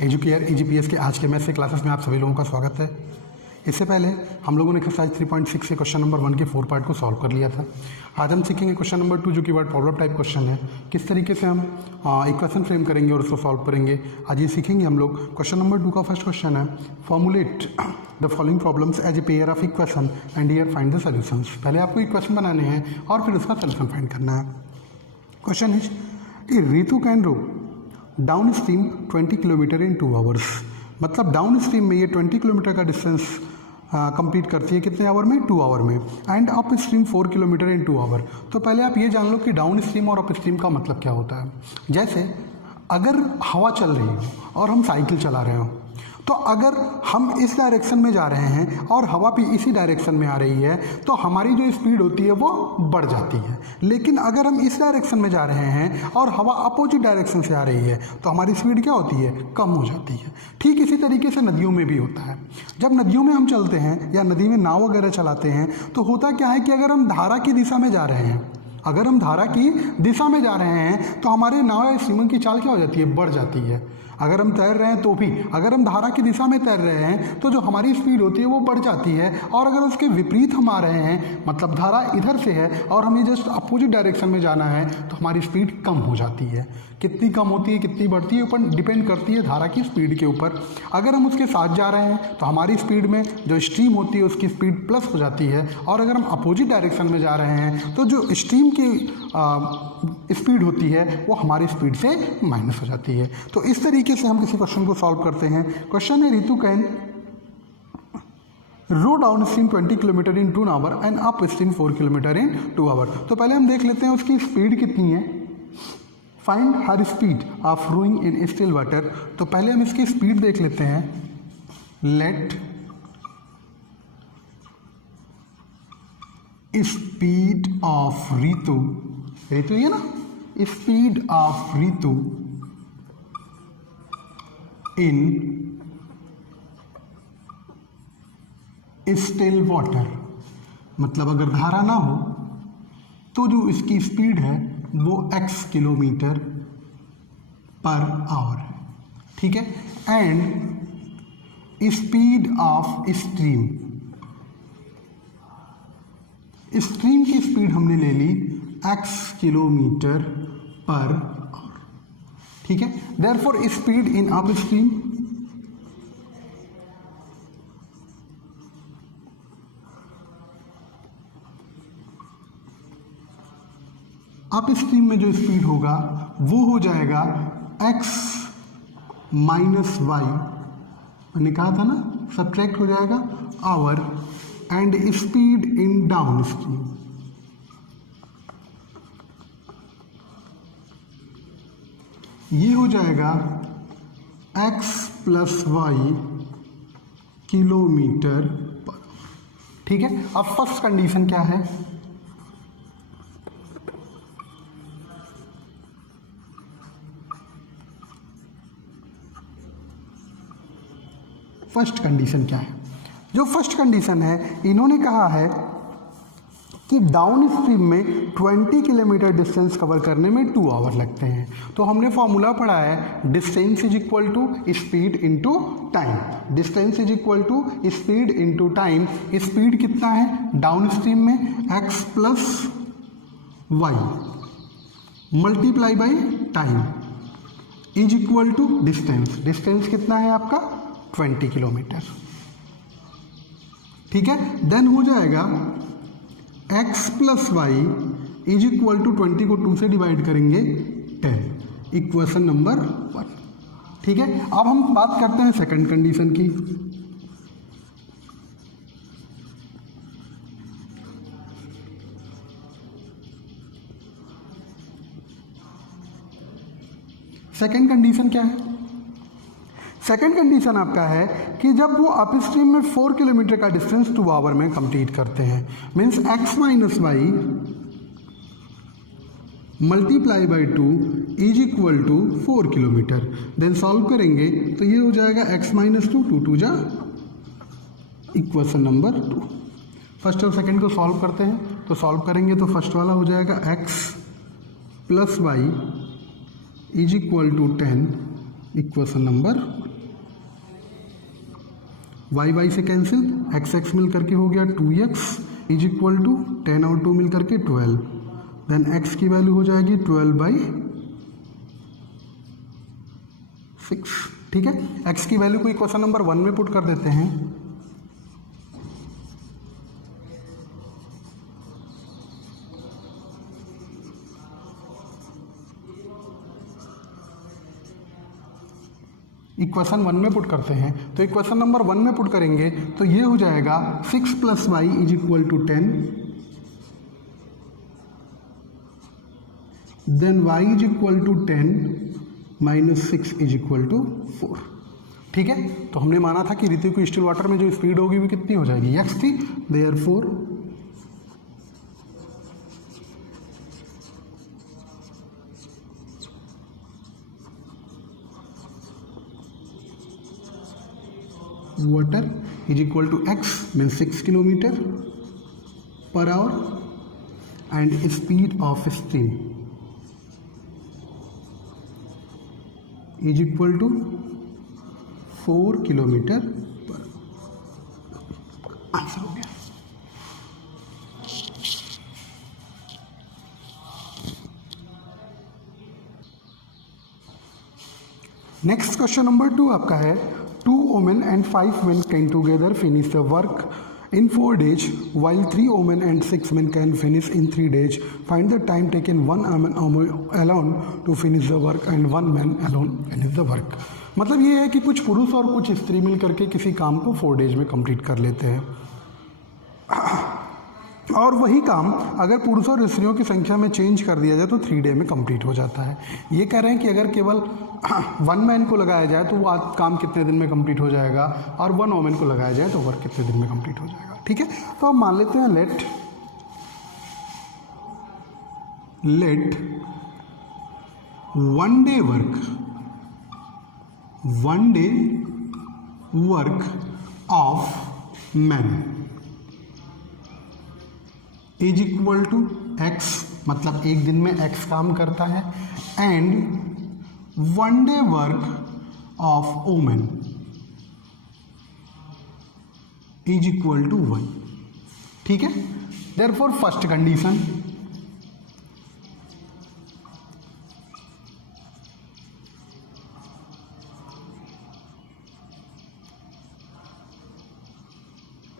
Educare EGPS के आज के मैथ्स के क्लासेस में आप सभी लोगों का स्वागत है। इससे पहले हम लोगों ने एक्सरसाइज 3.6 से क्वेश्चन नंबर 1 के 4 पार्ट को सॉल्व कर लिया था। आज हम सीखेंगे क्वेश्चन नंबर 2 जो कि वर्ड प्रॉब्लम टाइप क्वेश्चन है, किस तरीके से हम इक्वेशन फ्रेम करेंगे और उसको सॉल्व करेंगे। आज ये सीखेंगे हम लोग। क्वेश्चन नंबर 2 का फर्स्ट क्वेश्चन है, formulate the following problems as a pair of equation and here find the solutions. पहले आपको इक्वेशन बनाने हैं और फिर उसका सॉल्यूशन फाइंड करना है। Question is Ritu can row downstream 20 kilometre in 2 hours. मतलब डाउन स्ट्रीम में ये 20 किलोमीटर का डिस्टेंस कंप्लीट करती है कितने आवर में? 2 आवर में। And upstream 4 kilometre in 2 hour. तो पहले आप ये जान लो कि डाउन स्ट्रीम और अप स्ट्रीम का मतलब क्या होता है। जैसे अगर हवा चल रही हो और हम साइकिल चला रहे हो, तो अगर हम इस डायरेक्शन में जा रहे हैं और हवा भी इसी डायरेक्शन में आ रही है तो हमारी जो स्पीड होती है वो बढ़ जाती है। लेकिन अगर हम इस डायरेक्शन में जा रहे हैं और हवा अपोजिट डायरेक्शन से आ रही है तो हमारी स्पीड क्या होती है? कम हो जाती है। ठीक इसी तरीके से नदियों में भी होता है। जब नदियों में हम चलते हैं या नदी में नाव वगैरह चलाते हैं तो होता क्या है कि अगर हम धारा की दिशा में जा रहे हैं, अगर हम धारा की दिशा में जा रहे हैं तो हमारे नाव या स्टीमर की चाल क्या हो जाती है? बढ़ जाती है। अगर हम तैर रहे हैं तो भी, अगर हम धारा की दिशा में तैर रहे हैं तो जो हमारी स्पीड होती है वो बढ़ जाती है। और अगर उसके विपरीत हम आ रहे हैं, मतलब धारा इधर से है और हमें जस्ट अपोजिट डायरेक्शन में जाना है, तो हमारी स्पीड कम हो जाती है। कितनी कम होती है, कितनी बढ़ती है, ऊपर डिपेंड करती है धारा की स्पीड के ऊपर। अगर हम उसके साथ जा रहे हैं तो हमारी स्पीड में जो स्ट्रीम होती है उसकी स्पीड प्लस हो जाती है। और अगर हम अपोजिट डायरेक्शन में जा रहे हैं तो जो स्ट्रीम की स्पीड होती है वो हमारी स्पीड से माइनस हो जाती है। तो इस तरीके से हम किसी क्वेश्चन को सॉल्व करते हैं। क्वेश्चन है Ritu can row downstream 20 kilometre in 2 hour and upstream 4 kilometre in 2 hour. तो पहले हम देख लेते हैं उसकी स्पीड कितनी है। Find her speed of rowing in still water. तो पहले हम इसकी स्पीड देख लेते हैं। Let speed of Ritu, Ritu ये ना, speed of Ritu in still water. मतलब अगर धारा ना हो तो जो इसकी स्पीड है वो x किलोमीटर पर आवर है। ठीक है। And speed of stream, stream की स्पीड हमने ले ली x किलोमीटर पर आवर। ठीक है। Therefore speed in up stream up stream में जो स्पीड होगा वो हो जाएगा x माइनस वाई, मैंने कहा था ना, सब्ट्रैक्ट हो जाएगा hour. And speed in downstream ये हो जाएगा x प्लस वाई किलोमीटर पर। ठीक है। अब फर्स्ट कंडीशन क्या है? फर्स्ट कंडीशन क्या है? जो फर्स्ट कंडीशन है, इन्होंने कहा है कि डाउन स्ट्रीम में 20 किलोमीटर डिस्टेंस कवर करने में 2 आवर लगते हैं। तो हमने फॉर्मूला पढ़ा है, distance is equal to speed into time. Distance is equal to speed into time. Speed कितना है डाउन स्ट्रीम में? x plus y multiply by time is equal to distance. Distance कितना है आपका? 20 किलोमीटर। ठीक है। देन हो जाएगा x plus y is equal to 20 को 2 से डिवाइड करेंगे 10, इक्वेशन नंबर 1। ठीक है। अब हम बात करते हैं सेकंड कंडीशन की। सेकंड कंडीशन क्या है? सेकंड कंडीशन आपका है कि जब वो अप स्ट्रीम में 4 किलोमीटर का डिस्टेंस 2 आवर में कंप्लीट करते हैं, means x minus y multiply by 2 is equal to 4 kilometre. Then solve करेंगे तो ये हो जाएगा x माइनस 2, 2 2 जा, इक्वेशन नंबर 2। फर्स्ट और सेकंड को सॉल्व करते हैं। तो सॉल्व करेंगे तो फर्स्ट वाला हो जाएगा x plus y is equal to 10, equation number 1। Y y से कैंसिल, एक्स एक्स मिल करके हो गया 2x इज इक्वल टू 10 और 2 मिल करके 12, देन x की वैल्यू हो जाएगी 12/6। ठीक है, x की वैल्यू को इक्वेशन नंबर 1 में पुट कर देते हैं। इक्वेशन 1 में पुट करते हैं, तो इक्वेशन नंबर 1 में पुट करेंगे तो ये हो जाएगा 6 + y is equal to 10, then y is equal to 10 - 6 is equal to 4। ठीक है, तो हमने माना था कि ऋतु स्टिल वाटर में जो स्पीड होगी वो कितनी हो जाएगी, x थी, therefore water is equal to x means 6 km/h and speed of stream is equal to 4 km/h। Answer हो गया। नेक्स्ट क्वेश्चन नंबर 2 आपका है 2 women and 5 men can together finish the work in 4 days while 3 women and 6 men can finish in 3 days. Find the time taken one woman alone to finish the work and one man alone finish the work. मतलब ये है कि कुछ पुरुष और कुछ स्त्री मिल करके किसी काम को 4 डेज में कंप्लीट कर लेते हैं, और वही काम अगर पुरुषों और स्त्रियों की संख्या में चेंज कर दिया जाए तो 3 डे में कंप्लीट हो जाता है। ये कह रहे हैं कि अगर केवल 1 मैन को लगाया जाए तो वो काम कितने दिन में कंप्लीट हो जाएगा, और 1 वोमेन को लगाया जाए तो वर्क कितने दिन में कंप्लीट हो जाएगा। ठीक है, तो अब मान लेते हैं let 1 day work of man is equal to x, मतलब एक दिन में x काम करता है, and 1 day work of women is equal to 1। ठीक है, therefore first condition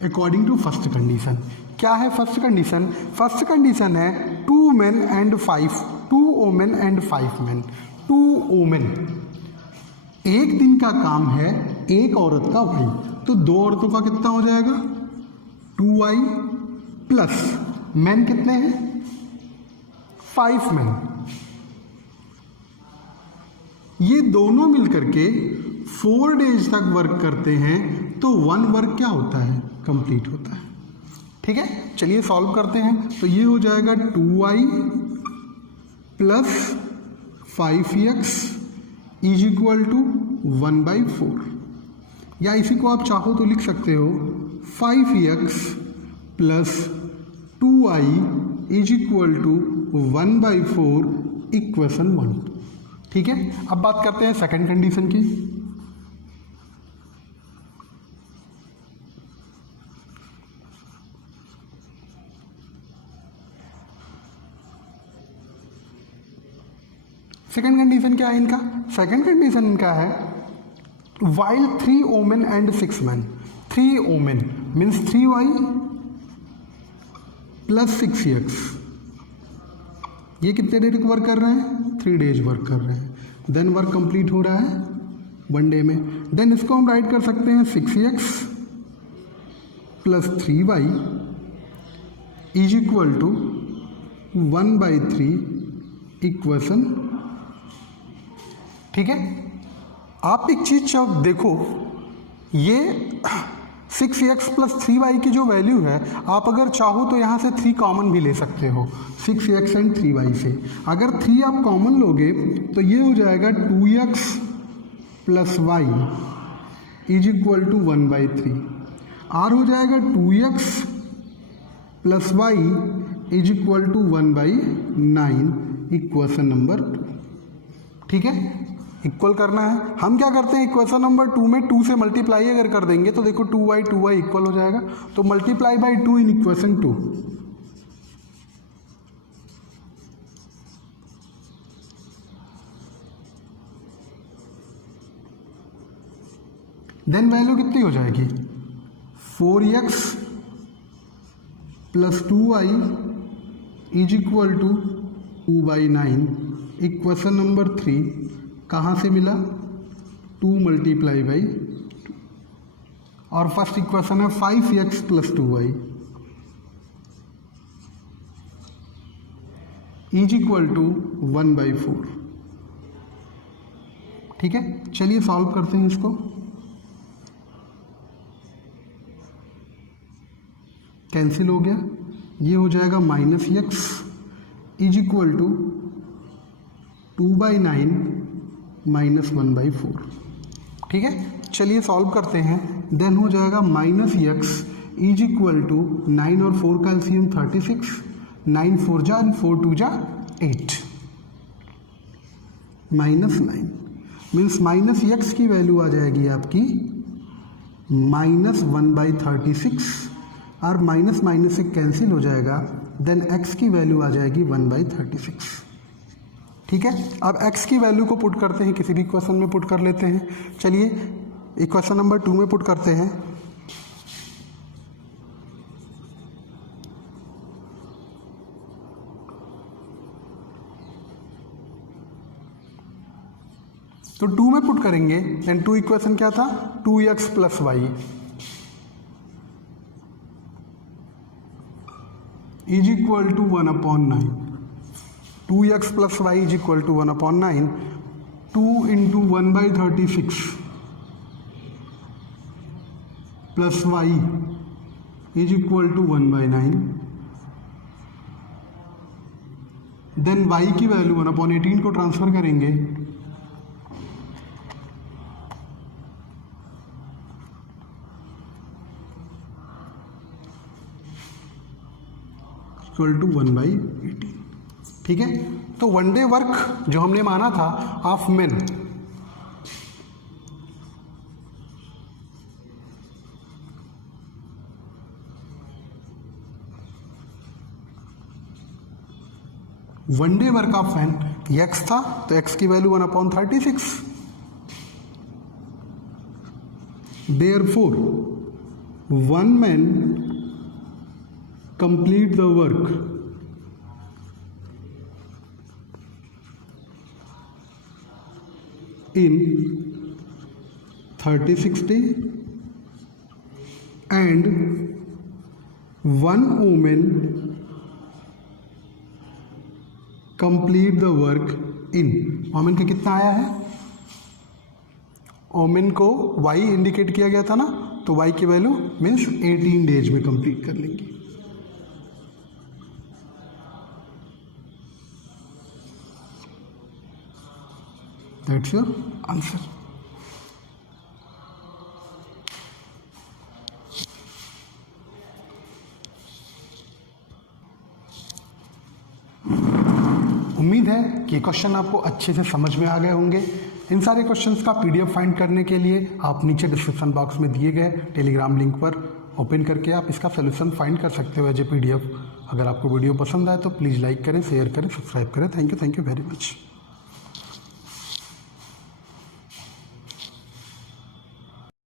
according to first condition क्या है फर्स्ट कंडीशन? फर्स्ट कंडीशन है 2 men and 2 women and 5 men। 2 women, एक दिन का काम है एक औरत का y, तो 2 औरतों का कितना हो जाएगा 2y प्लस मैन कितने हैं 5 मैन। ये दोनों मिलकर के 4 डेज तक वर्क करते हैं, तो 1 वर्क क्या होता है कंप्लीट होता है। ठीक है, चलिए सॉल्व करते हैं। तो ये हो जाएगा 2y plus 5x is equal to 1/4, या इसी को आप चाहो तो लिख सकते हो 5x plus 2y is equal to 1/4 equation 1। ठीक है, अब बात करते हैं सेकंड कंडीशन की। सेकेंड कंडीशन क्या है इनका? सेकेंड कंडीशन इनका है while 3 women and 6 men। 3 women means 3y plus 6x, ये कितने डेज वर्क कर रहे हैं 3 डेज वर्क कर रहे हैं, देन वर्क कंप्लीट हो रहा है 1 डे में। देन इसको हम राइट कर सकते हैं 6x plus 3y is equal to 1/3 equation. ठीक है, आप एक चीज जब देखो, ये 6x प्लस 3y की जो वैल्यू है, आप अगर चाहो तो यहाँ से 3 कॉमन भी ले सकते हो 6x एंड 3y से। अगर 3 आप कॉमन लोगे तो ये हो जाएगा 2x plus y is equal to 1/3, r हो जाएगा 2x plus y is equal to 1/9 equation number 2। ठीक है, इक्वल करना है। हम क्या करते हैं, इक्वेशन नंबर 2 में 2 से मल्टीप्लाई अगर कर देंगे तो देखो 2y इक्वल हो जाएगा, तो multiply by 2 in equation 2। Then value कितनी हो जाएगी, 4x plus 2y is equal to 2/9। Equation number 3 कहाँ से मिला, 2 मल्टीप्लाई बाई 2, और फर्स्ट इक्वेशन है 5x plus 2y is equal to 1/4। ठीक है, चलिए सॉल्व करते हैं इसको। कैंसिल हो गया, ये हो जाएगा -x is equal to 2/9 minus 1/4। ठीक है, चलिए सॉल्व करते हैं। देन हो जाएगा -x इज इक्वल टू 9 और 4 का एलसीएम 36, 9 4 जा 4 2 जा 8, -9 मीन्स -x की वैल्यू आ जाएगी आपकी -1/36, और माइनस माइनस से कैंसिल हो जाएगा। देन x की वैल्यू आ जाएगी 1/36। ठीक है, अब x की वैल्यू को पुट करते हैं, किसी भी इक्वेशन में पुट कर लेते हैं। चलिए इक्वेशन नंबर 2 में पुट करते हैं। तो 2 में पुट करेंगे, देन 2 इक्वेशन क्या था, 2x plus y is equal to 1/9। 2x plus y is equal to 1/9, 2 into 1/36 plus y is equal to 1/9। Then y की वैल्यू 1/18 को ट्रांसफर करेंगे, इक्वल टू 1/18। ठीक है, तो वन डे वर्क जो हमने माना था of main, one day work of man x था, तो x की value 1/36। Therefore one man complete the work in 36 days and one woman complete the work in, woman का कितना आया है, woman को y इंडिकेट किया गया था ना, तो y की वैल्यू मीन्स 18 डेज में कंप्लीट कर लेंगे। That's your answer. उम्मीद है कि क्वेश्चन आपको अच्छे से समझ में आ गए होंगे। इन सारे क्वेश्चंस का PDF फाइंड करने के लिए आप नीचे डिस्क्रिप्शन बॉक्स में दिए गए टेलीग्राम लिंक पर ओपन करके आप इसका सोल्यूशन फाइंड कर सकते हो एज ए PDF। अगर आपको वीडियो पसंद आए तो प्लीज़ लाइक करें, शेयर करें, सब्सक्राइब करें। Thank you very much.